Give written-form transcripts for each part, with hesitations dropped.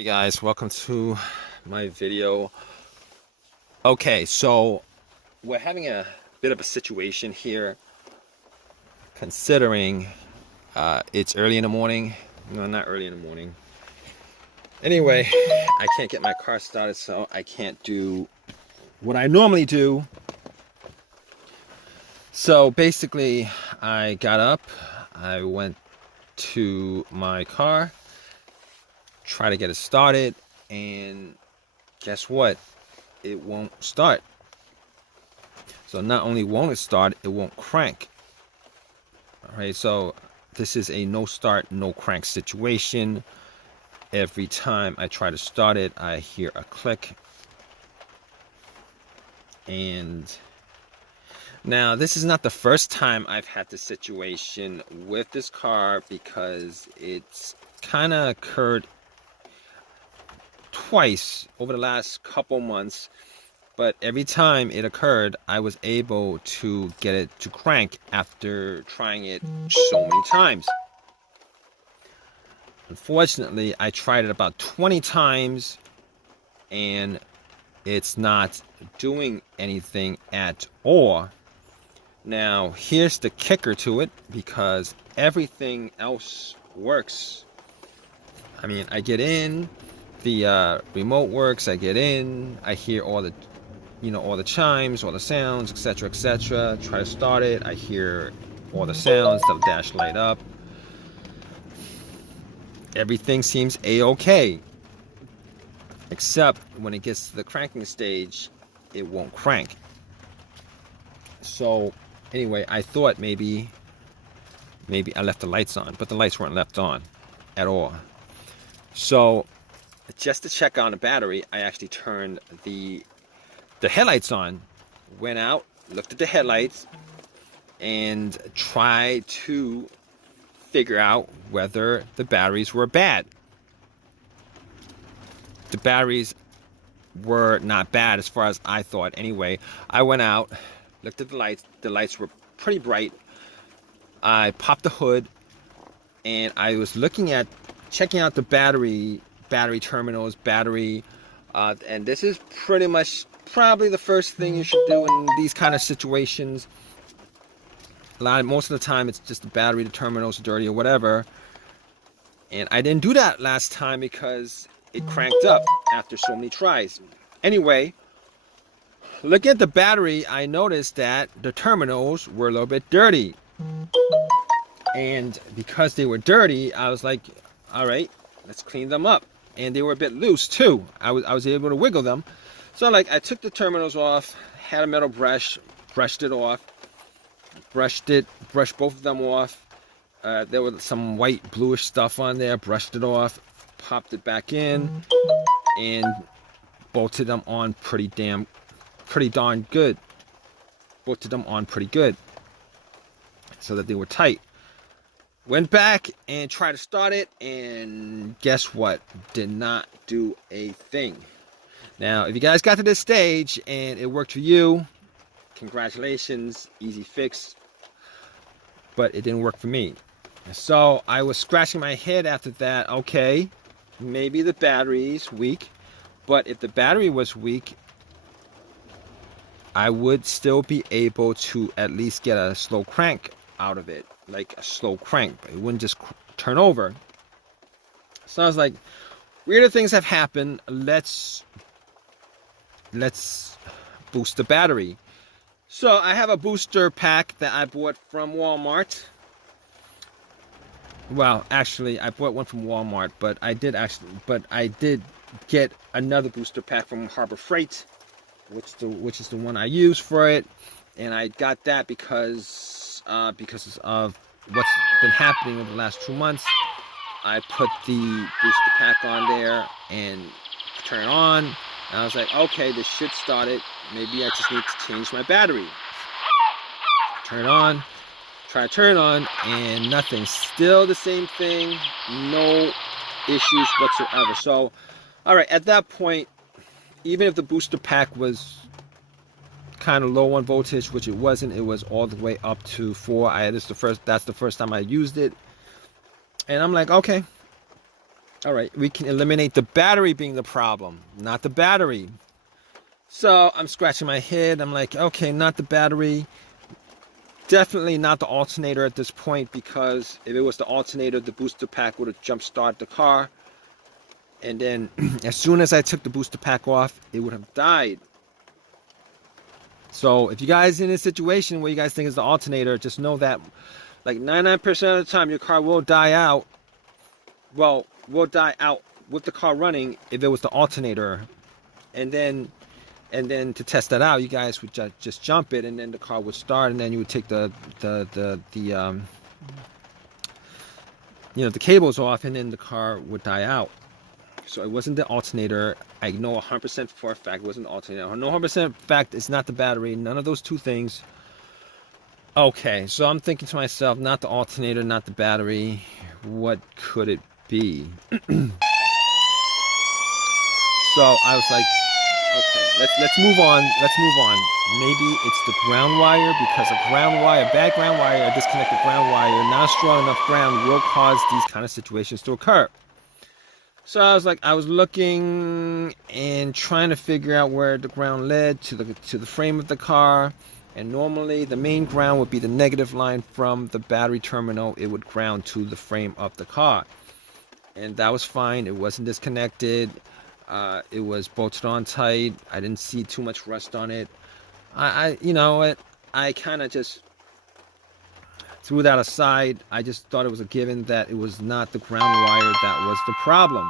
Hey guys, welcome to my video. Okay, so we're having a bit of a situation here considering it's early in the morning. No, not early in the morning. Anyway, I can't get my car started, so I can't do what I normally do. So basically, I got up, I went to my car, tried to get it started, and guess what? It won't start. So not only won't it start, it won't crank. All right, so this is a no start, no crank situation. Every time I try to start it, I hear a click. And now this is not the first time I've had this situation with this car, because it's kind of occurred twice over the last couple months. But every time it occurred, I was able to get it to crank after trying it so many times. Unfortunately, I tried it about 20 times and it's not doing anything at all. Now, here's the kicker to it, because everything else works. I mean, I get in, the remote works, I get in, I hear all the all the chimes, all the sounds, etc., etc. Try to start it, I hear all the sounds, the dash light up. Everything seems a-okay, except when it gets to the cranking stage, it won't crank. So anyway, I thought maybe I left the lights on, but the lights weren't left on at all. So just to check on the battery, I actually turned the headlights on, went out, looked at the headlights, and tried to figure out whether the batteries were bad. The batteries were not bad as far as I thought anyway. I went out, looked at the lights were pretty bright. I popped the hood and I was checking out the battery terminals, and this is pretty much probably the first thing you should do in these kind of situations. Most of the time it's just the battery, the terminals are dirty or whatever. And I didn't do that last time because it cranked up after so many tries. Anyway, looking at the battery, I noticed that the terminals were a little bit dirty. And because they were dirty, I was like, all right, let's clean them up. And they were a bit loose too. I was able to wiggle them. So I took the terminals off, had a metal brush, brushed it off, brushed both of them off. There was some white bluish stuff on there, brushed it off, popped it back in, and bolted them on pretty darn good. Bolted them on pretty good so that they were tight. Went back and tried to start it, and guess what? Did not do a thing. Now, if you guys got to this stage and it worked for you, congratulations, easy fix. But it didn't work for me. So I was scratching my head after that. Okay, maybe the battery's weak. But if the battery was weak, I would still be able to at least get a slow crank out of it. Like a slow crank. It wouldn't just turn over. So I was like, weirder things have happened. Let's boost the battery. So I have a booster pack that I bought from Walmart. Well, actually, I bought one from Walmart, but I did get another booster pack from Harbor Freight, which is the one I use for it. And I got that because of what's been happening over the last 2 months. I put the booster pack on there and turn it on. And I was like, okay, this should start it. Maybe I just need to change my battery. Turn it on. Try to turn it on, and nothing. Still the same thing. No issues whatsoever. So, all right, at that point, even if the booster pack was kind of low on voltage, which it wasn't, it was all the way up to 4. That's the first time I used it. And I'm like, okay, All right, we can eliminate the battery being the problem, not the battery. So I'm scratching my head. I'm like, okay, not the battery. Definitely not the alternator at this point, because if it was the alternator, the booster pack would have jump started the car. And then as soon as I took the booster pack off, it would have died. So if you guys in a situation where you guys think it's the alternator, just know that like 99% of the time your car will die out. Well, will die out with the car running if it was the alternator. And then to test that out, you guys would just jump it, and then the car would start, and then you would take the cables off, and then the car would die out. So it wasn't the alternator. I know 100% for a fact it wasn't the alternator. I know 100% fact it's not the battery. None of those two things. Okay, so I'm thinking to myself, not the alternator, not the battery. What could it be? So I was like, okay, let's move on. Let's move on. Maybe it's the ground wire, because a bad ground wire, a disconnected ground wire, not strong enough ground will cause these kind of situations to occur. So I was looking and trying to figure out where the ground led to the frame of the car. And normally the main ground would be the negative line from the battery terminal. It would ground to the frame of the car. And that was fine. It wasn't disconnected. It was bolted on tight. I didn't see too much rust on it. I kind of just threw that aside. I just thought it was a given that it was not the ground wire that was the problem.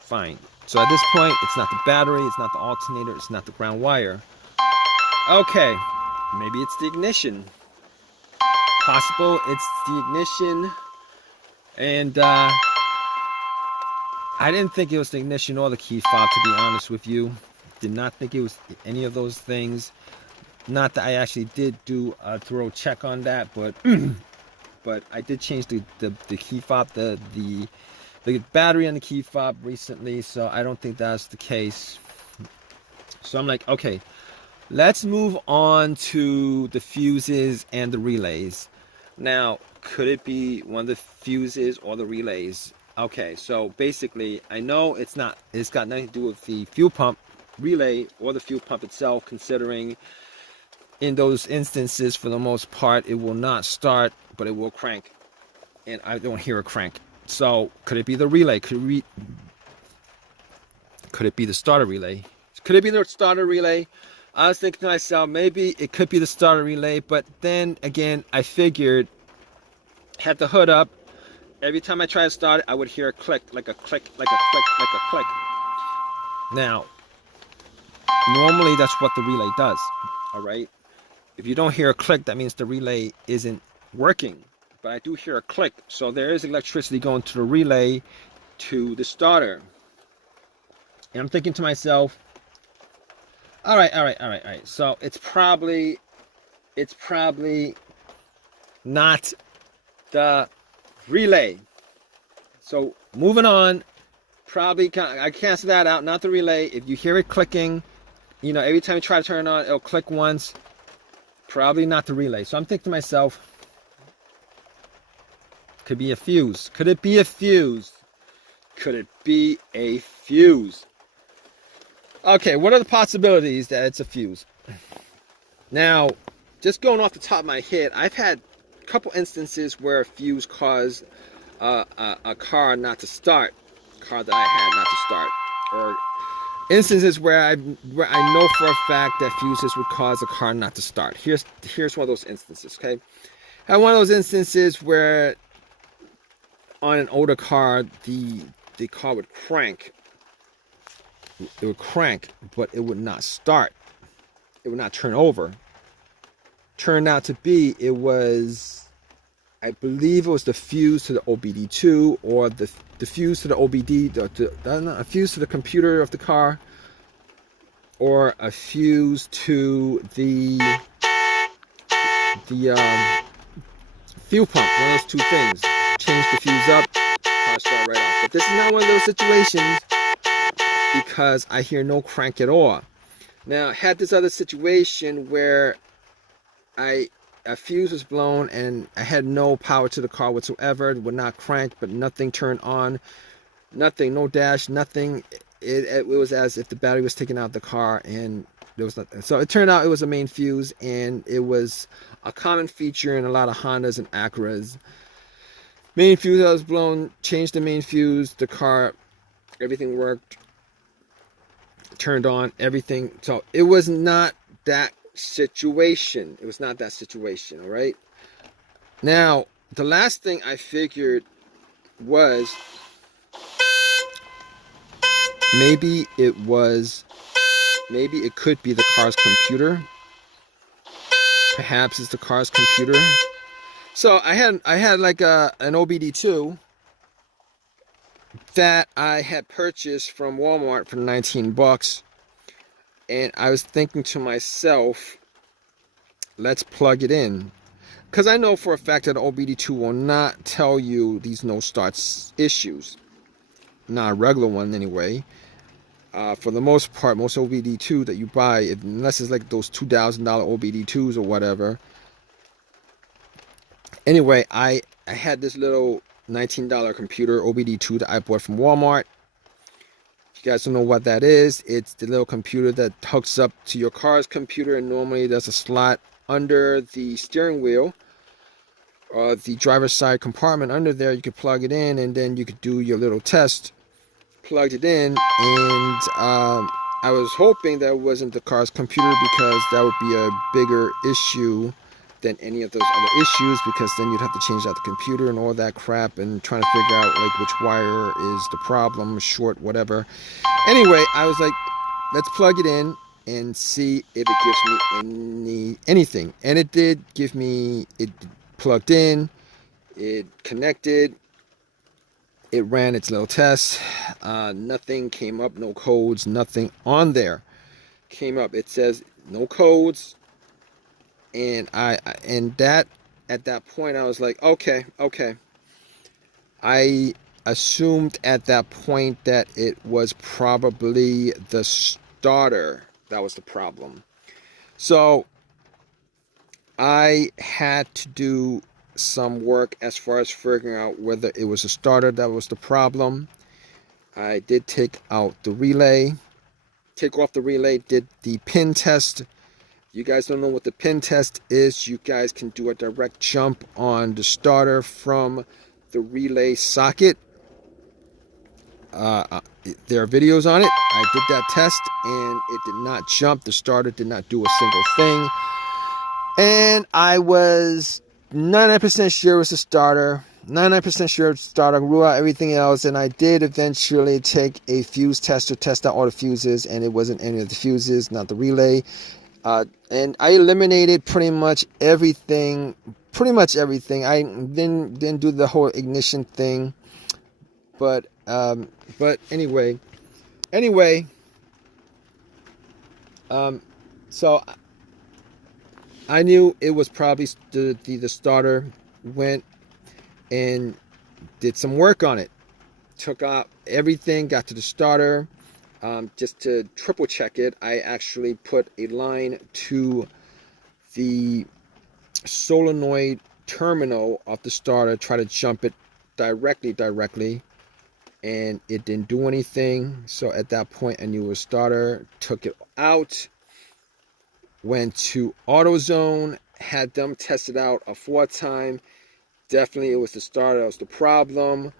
Fine. So at this point, it's not the battery, it's not the alternator, it's not the ground wire. Okay, maybe it's the ignition. Possible it's the ignition. And I didn't think it was the ignition or the key fob, to be honest with you. Did not think it was any of those things. Not that I actually did do a thorough check on that, but I did change the key fob, the battery on the key fob recently, so I don't think that's the case. So I'm like, okay, let's move on to the fuses and the relays. Now, could it be one of the fuses or the relays? Okay, so basically, I know it's got nothing to do with the fuel pump relay or the fuel pump itself, considering in those instances, for the most part, it will not start, but it will crank. And I don't hear a crank. So, could it be the relay? Could it be the starter relay? Could it be the starter relay? I was thinking to myself, maybe it could be the starter relay, but then again, I figured, had the hood up, every time I try to start it, I would hear a click, like a click, like a click, like a click. Now, normally that's what the relay does, all right? If you don't hear a click, that means the relay isn't working. But I do hear a click, so there is electricity going to the relay to the starter. And I'm thinking to myself, all right. So it's probably not the relay. So moving on, I cancel that out, not the relay. If you hear it clicking, every time you try to turn it on, it'll click once. Probably not the relay. So I'm thinking to myself, could be a fuse. Could it be a fuse? Could it be a fuse? Okay, what are the possibilities that it's a fuse? Now, just going off the top of my head, I've had a couple instances where a fuse caused a car not to start. A car that I had not to start. Or instances where I know for a fact that fuses would cause a car not to start. Here's one of those instances, okay? I had one of those instances where on an older car, the car would crank. It would crank, but it would not start. It would not turn over. Turned out to be, I believe it was the fuse to the OBD2, or the fuse to the OBD, a fuse to the computer of the car, or a fuse to the fuel pump. One of those two things. Change the fuse up, car start right off. But this is not one of those situations, because I hear no crank at all. Now, I had this other situation where I a fuse was blown, and I had no power to the car whatsoever. It would not crank, but nothing turned on. Nothing, no dash, nothing. It was as if the battery was taken out of the car, and there was nothing. So it turned out it was a main fuse, and it was a common feature in a lot of Hondas and Acuras. Main fuse that was blown, changed the main fuse, the car, everything worked, turned on, everything. So it was not that situation. It was not that situation, all right? Now, the last thing I figured was maybe it could be the car's computer. Perhaps it's the car's computer. So I had like an OBD2 that I had purchased from Walmart for 19 bucks. And I was thinking to myself, let's plug it in. Because I know for a fact that OBD2 will not tell you these no starts issues. Not a regular one anyway. For the most part, most OBD2 that you buy, unless it's like those $2,000 OBD2s or whatever. Anyway, I had this little $19 computer OBD2 that I bought from Walmart. If you guys don't know what that is, it's the little computer that hooks up to your car's computer, and normally there's a slot under the steering wheel or the driver's side compartment under there. You could plug it in, and then you could do your little test. Plugged it in, and I was hoping that it wasn't the car's computer, because that would be a bigger issue than any of those other issues, because then you'd have to change out the computer and all that crap and trying to figure out like which wire is the problem, short, whatever. Anyway, I was like, let's plug it in and see if it gives me anything. And it did give me, it plugged in, it connected, it ran its little test. Nothing came up, no codes, nothing on there came up. It says no codes, and at that point I was like, okay. I assumed at that point that it was probably the starter that was the problem. So I had to do some work as far as figuring out whether it was a starter that was the problem. I did take off the relay, did the pin test. If you guys don't know what the pin test is, you guys can do a direct jump on the starter from the relay socket. There are videos on it. I did that test, and it did not jump. The starter did not do a single thing. And I was 99% sure it was a starter. 99% sure it's a starter. Rule out everything else. And I did eventually take a fuse tester, test out all the fuses, and it wasn't any of the fuses, not the relay. And I eliminated pretty much everything. I didn't do the whole ignition thing. But anyway. So I knew it was probably the starter. Went and did some work on it. Took out everything, got to the starter. Just to triple check it, I actually put a line to the solenoid terminal of the starter, try to jump it directly, and it didn't do anything. So at that point I knew it was starter. Took it out, went to AutoZone, had them test it out a fourth time. Definitely it was the starter that was the problem.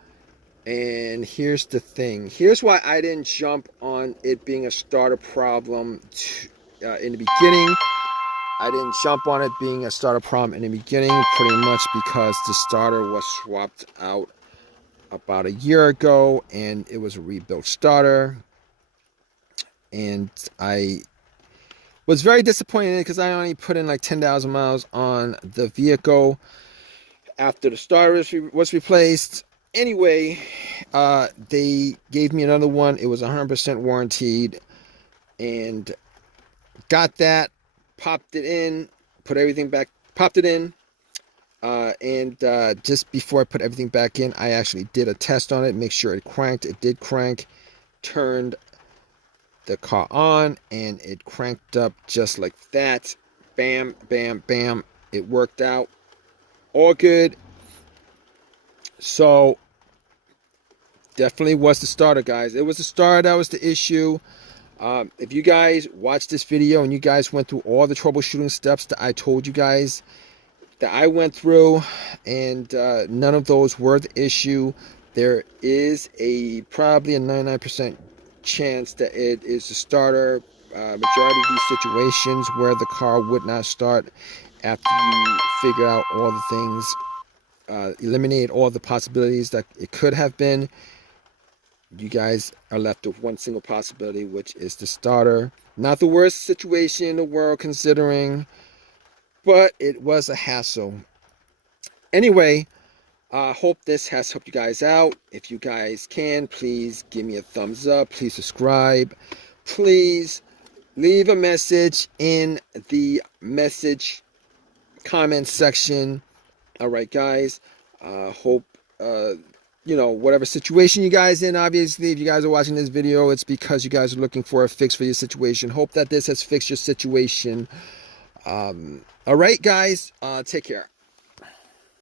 And here's the thing. Here's why I didn't jump on it being a starter problem in the beginning. I didn't jump on it being a starter problem in the beginning, pretty much because the starter was swapped out about a year ago, and it was a rebuilt starter. And I was very disappointed in it because I only put in like 10,000 miles on the vehicle after the starter was replaced. Anyway, they gave me another one. It was 100% warranted, and got that, popped it in, put everything back, popped it in, and just before I put everything back in, I actually did a test on it, make sure it cranked. It did crank. Turned the car on, and it cranked up just like that. Bam, bam, bam. It worked out all good. So definitely was the starter, guys. It was the starter that was the issue. If you guys watched this video and you guys went through all the troubleshooting steps that I told you guys that I went through, and none of those were the issue, there is probably a 99% chance that it is the starter. Majority of these situations where the car would not start after you figure out all the things, eliminate all the possibilities that it could have been, you guys are left with one single possibility, which is the starter. Not the worst situation in the world considering, but it was a hassle. Anyway, I hope this has helped you guys out. If you guys can, please give me a thumbs up. Please subscribe. Please leave a message in the message comment section. All right, guys. Hope, whatever situation you guys in, obviously, if you guys are watching this video, it's because you guys are looking for a fix for your situation. Hope that this has fixed your situation. All right, guys. Take care.